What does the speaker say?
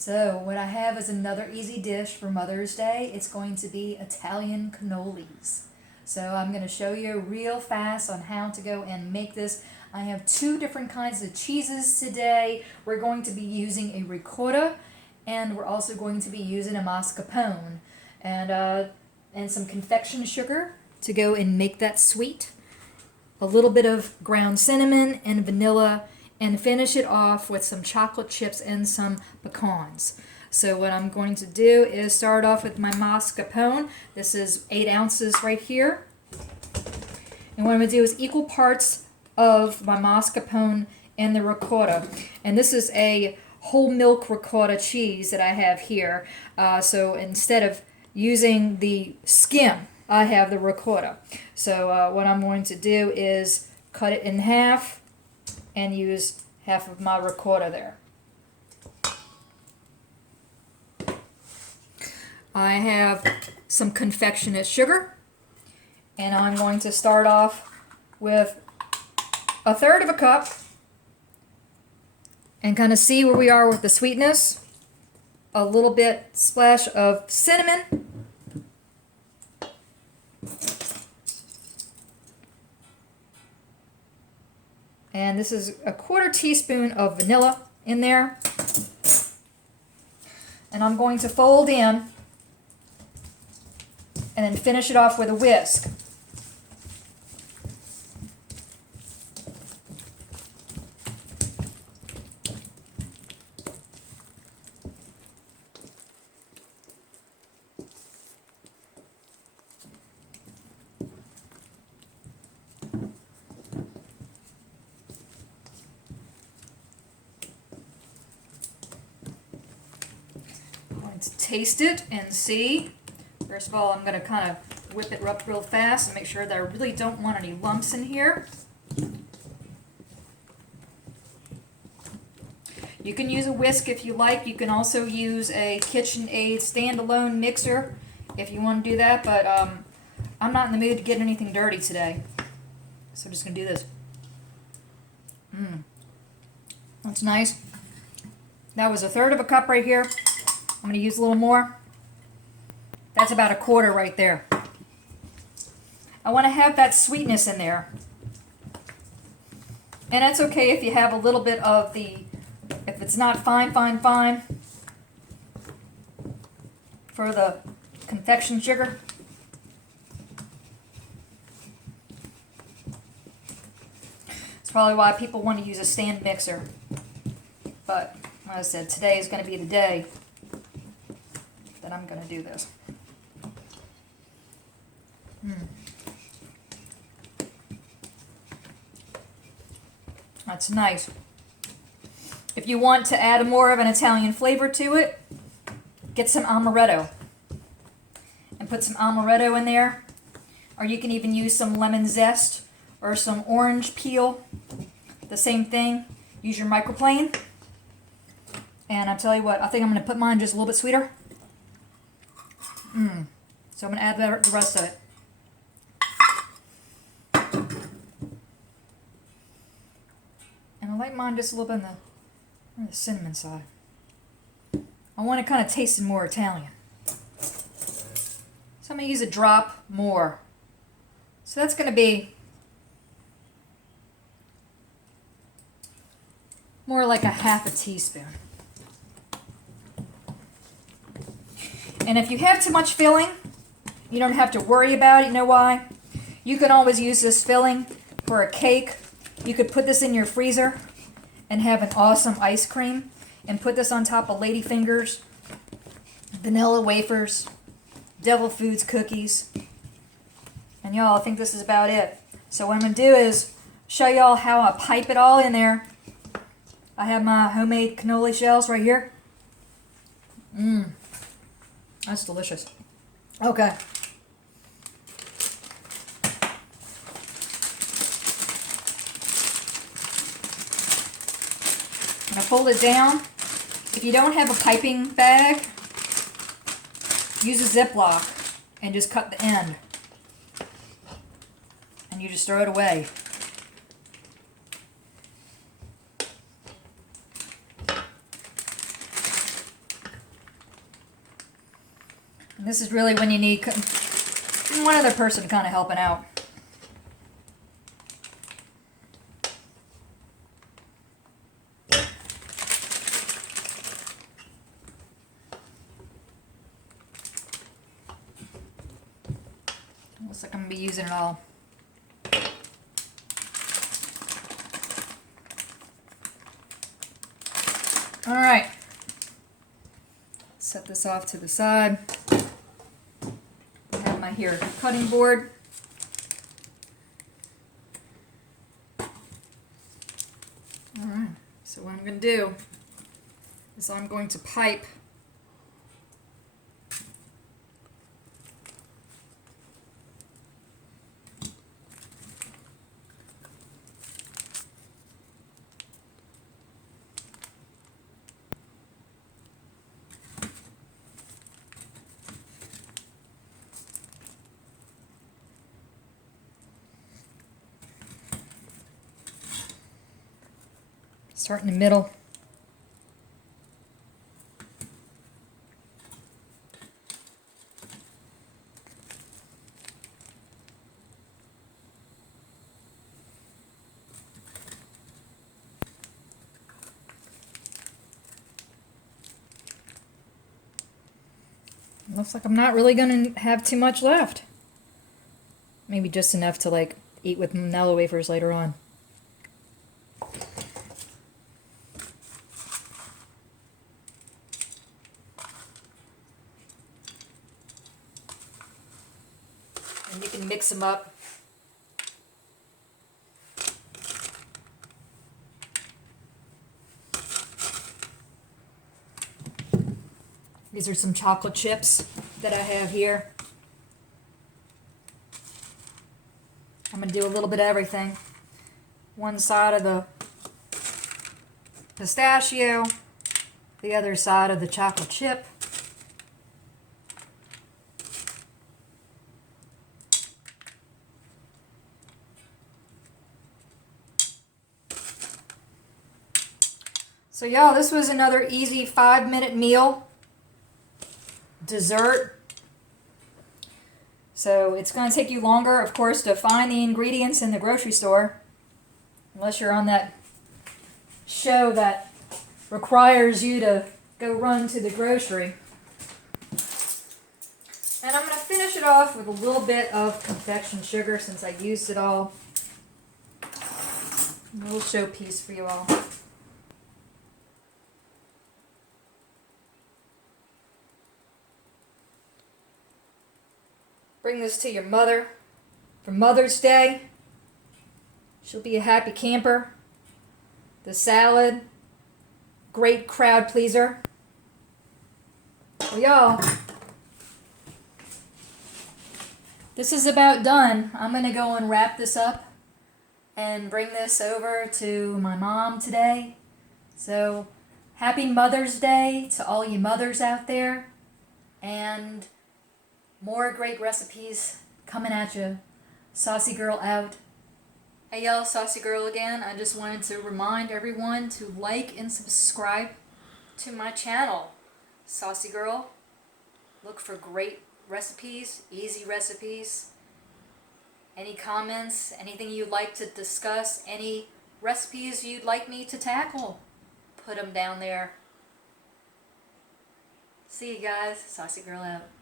So what I have is another easy dish for Mother's Day. It's going to be Italian cannolis. So I'm going to show you real fast on how to go and make this. I have two different kinds of cheeses today. We're going to be using a ricotta, and we're also going to be using a mascarpone, and some confection sugar to go and make that sweet. A little bit of ground cinnamon and vanilla, and finish it off with some chocolate chips and some pecans. So what I'm going to do is start off with my mascarpone. This is 8 ounces right here. And what I'm going to do is equal parts of my mascarpone and the ricotta. And this is a whole milk ricotta cheese that I have here. So instead of using the skim, I have the ricotta. So what I'm going to do is cut it in half and use half of my ricotta there. I have some confectioner sugar, and I'm going to start off with 1/3 of a cup and kind of see where we are with the sweetness. A little bit splash of cinnamon. And this is a 1/4 teaspoon of vanilla in there. And I'm going to fold in and then finish it off with a whisk. To taste it and see. First of all, I'm going to kind of whip it up real fast and make sure that I really don't want any lumps in here. You can use a whisk if you like. You can also use a KitchenAid standalone mixer if you want to do that, but I'm not in the mood to get anything dirty today. So I'm just going to do this. That's nice. That was 1/3 of a cup right here. I'm going to use a little more. That's about 1/4 right there. I want to have that sweetness in there. And that's okay if you have a little bit of if it's not fine for the confection sugar. It's probably why people want to use a stand mixer. But, like I said, today is going to be the day that I'm going to do this. That's nice. If you want to add more of an Italian flavor to it, get some amaretto and put some amaretto in there, or you can even use some lemon zest or some orange peel. The same thing. Use your microplane. And I'll tell you what, I think I'm going to put mine just a little bit sweeter. So I'm going to add the rest of it. And I like mine just a little bit on the cinnamon side. I want it kind of tasting more Italian. So I'm going to use a drop more. So that's going to be more like a 1/2 teaspoon. And if you have too much filling, you don't have to worry about it. You know why? You can always use this filling for a cake. You could put this in your freezer and have an awesome ice cream, and put this on top of ladyfingers, vanilla wafers, devil foods cookies. And y'all, I think this is about it. So what I'm going to do is show y'all how I pipe it all in there. I have my homemade cannoli shells right here. That's delicious. Okay. I'm going to fold it down. If you don't have a piping bag, use a Ziploc and just cut the end. And you just throw it away. And this is really when you need one other person kind of helping out. Looks like I'm going to be using it all. Alright, set this off to the side. I have my here cutting board. Alright, so what I'm going to do is I'm going to pipe start in the middle. Looks like I'm not really going to have too much left. Maybe just enough to like eat with Nutella wafers later on. And you can mix them up. These are some chocolate chips that I have here. I'm going to do a little bit of everything. One side of the pistachio, the other side of the chocolate chip. So y'all, this was another easy 5-minute meal. Dessert. So it's going to take you longer, of course, to find the ingredients in the grocery store. Unless you're on that show that requires you to go run to the grocery. And I'm going to finish it off with a little bit of confection sugar since I used it all. A little showpiece for you all. Bring this to your mother for Mother's Day. She'll be a happy camper. The salad, great crowd pleaser. Well, y'all, this is about done. I'm going to go and wrap this up and bring this over to my mom today. So, happy Mother's Day to all you mothers out there. And more great recipes coming at you. Saucy Girl out. Hey y'all, Saucy Girl again. I just wanted to remind everyone to like and subscribe to my channel. Saucy Girl. Look for great recipes, easy recipes. Any comments, anything you'd like to discuss, any recipes you'd like me to tackle, put them down there. See you guys. Saucy Girl out.